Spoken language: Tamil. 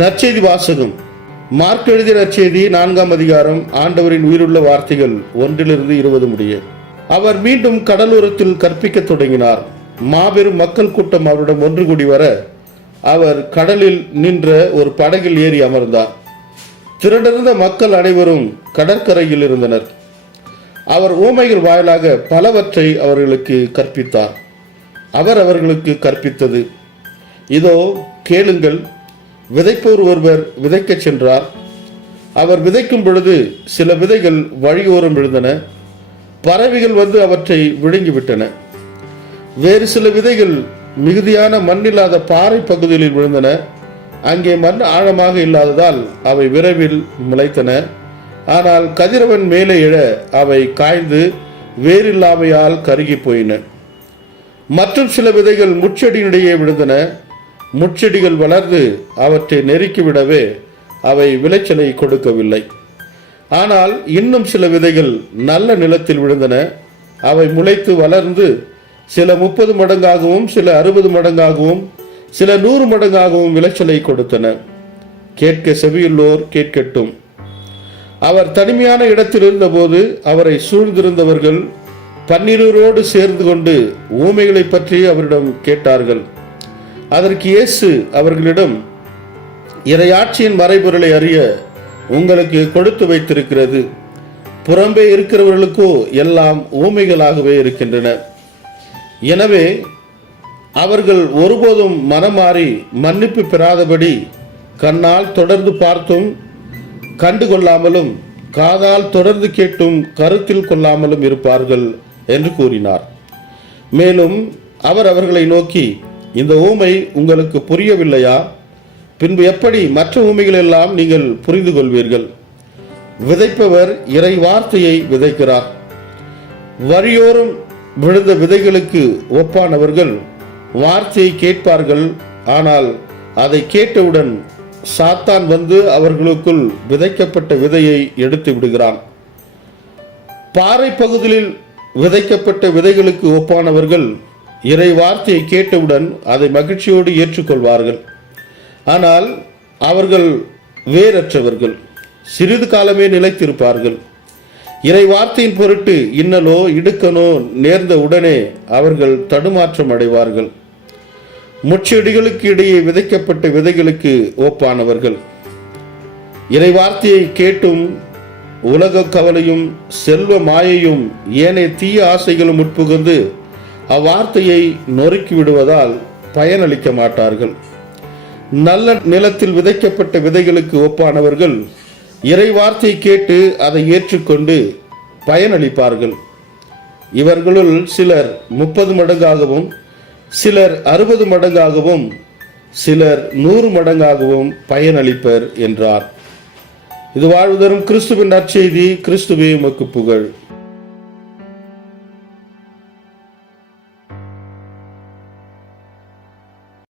நற்செய்தி வாசகம். மார்க் எழுதிய நற்செய்தி 4ஆம் அதிகாரம். ஆண்டவரின் உயிருள்ள வார்த்தைகள் 1-20 முடிய. அவர் மீண்டும் கடலோரத்தில் கற்பிக்க தொடங்கினார். மாபெரும் மக்கள் கூட்டம் அவரிடம் ஒன்று கூடி வர அவர் கடலில் நின்ற ஒரு படகில் ஏறி அமர்ந்தார். திரண்டிருந்த மக்கள் அனைவரும் கடற்கரையில் இருந்தனர். அவர் உவமைகள் வாயிலாக பலவற்றை அவர்களுக்கு கற்பித்தார். அவர் அவர்களுக்கு கற்பித்தது, இதோ கேளுங்கள். விதைப்போர் ஒருவர் விதைக்கச் சென்றார். அவர் விதைக்கும் பொழுது சில விதைகள் வழியோரம் விழுந்தன. பறவைகள் வந்து அவற்றை விழுங்கிவிட்டன. வேறு சில விதைகள் மிகுதியான மண்ணில்லாத பாறை பகுதிகளில் விழுந்தன. அங்கே மண் ஆழமாக இல்லாததால் அவை விரைவில் முளைத்தன. ஆனால் கதிரவன் மேலே எழ அவை காய்ந்து வேறில்லாமையால் கருகி போயின. மற்றும் சில விதைகள் முட்செடியினிடையே விழுந்தன. முட்செடிகள் வளர்ந்து அவற்றை நெருக்கிவிடவே அவை விளைச்சலை கொடுக்கவில்லை. ஆனால் இன்னும் சில விதைகள் நல்ல நிலத்தில் விழுந்தன. அவை முளைத்து வளர்ந்து சில 30 மடங்காகவும், சில 60 மடங்காகவும், சில 100 மடங்காகவும் விளைச்சலை கொடுத்தன. கேட்க செவியுள்ளோர் கேட்கட்டும். அவர் தனிமையான இடத்தில் இருந்தபோது அவரை சூழ்ந்திருந்தவர்கள் பன்னிருவரோடு சேர்ந்து கொண்டு ஊமைகளை பற்றி அவரிடம் கேட்டார்கள். அதற்கு இயேசு அவர்களிடம், இறையாட்சியின் மறைபொருளை அறிய உங்களுக்கு கொடுத்து வைத்திருக்கிறது. புறம்பே இருக்கிறவர்களுக்கோ எல்லாம் ஊமைகளாகவே இருக்கின்றன. எனவே அவர்கள் ஒருபோதும் மனமாறி மன்னிப்பு பெறாதபடி கண்ணால் தொடர்ந்து பார்த்தும் கண்டுகொள்ளாமலும், காதால் தொடர்ந்து கேட்டும் கருத்தில் கொள்ளாமலும் இருப்பார்கள் என்று கூறினார். மேலும் அவர் அவர்களை நோக்கி, இந்த ஊமை உங்களுக்கு புரியவில்லையா? பின்பு எப்படி மற்ற ஊமைகள் எல்லாம் நீங்கள் புரிந்து கொள்வீர்கள்? விதைப்பவர் இறை வார்த்தையை விதைக்கிறார். வழியோரம் விழுந்த விதைகளுக்கு ஒப்பானவர்கள் வார்த்தையை கேட்பார்கள். ஆனால் அதை கேட்டவுடன் சாத்தான் வந்து அவர்களுக்குள் விதைக்கப்பட்ட விதையை எடுத்து விடுகிறான். பாறை பகுதியில் விதைக்கப்பட்ட விதைகளுக்கு ஒப்பானவர்கள் இறை வார்த்தையை கேட்டவுடன் அதை மகிழ்ச்சியோடு ஏற்றுக்கொள்வார்கள். ஆனால் அவர்கள் வேறற்றவர்கள், சிறிது காலமே நிலைத்திருப்பார்கள். இறை வார்த்தையின் பொருட்டு இன்னலோ இடுக்கனோ நேர்ந்த உடனே அவர்கள் தடுமாற்றம் அடைவார்கள். முட்செடிகளுக்கு இடையே விதைக்கப்பட்ட விதைகளுக்கு ஒப்பானவர்கள் இறை வார்த்தையை கேட்டும் உலக கவலையும் செல்வ மாயையும் ஏனைய தீய ஆசைகளும் உட்புகுந்து அவ்வார்த்தையை நொறுக்கி விடுவதால் பயனளிக்க மாட்டார்கள். நல்ல நிலத்தில் விதைக்கப்பட்ட விதைகளுக்கு ஒப்பானவர்கள் இறை வார்த்தையை கேட்டு அதை ஏற்றுக்கொண்டு பயனளிப்பார்கள். இவர்களுள் சிலர் 30 மடங்காகவும், சிலர் 60 மடங்காகவும், சிலர் 100 மடங்காகவும் பயனளிப்பர் என்றார். இது வாழ்வு தரும் கிறிஸ்துவின் நற்செய்தி. கிறிஸ்துவே உமக்கு புகழ்.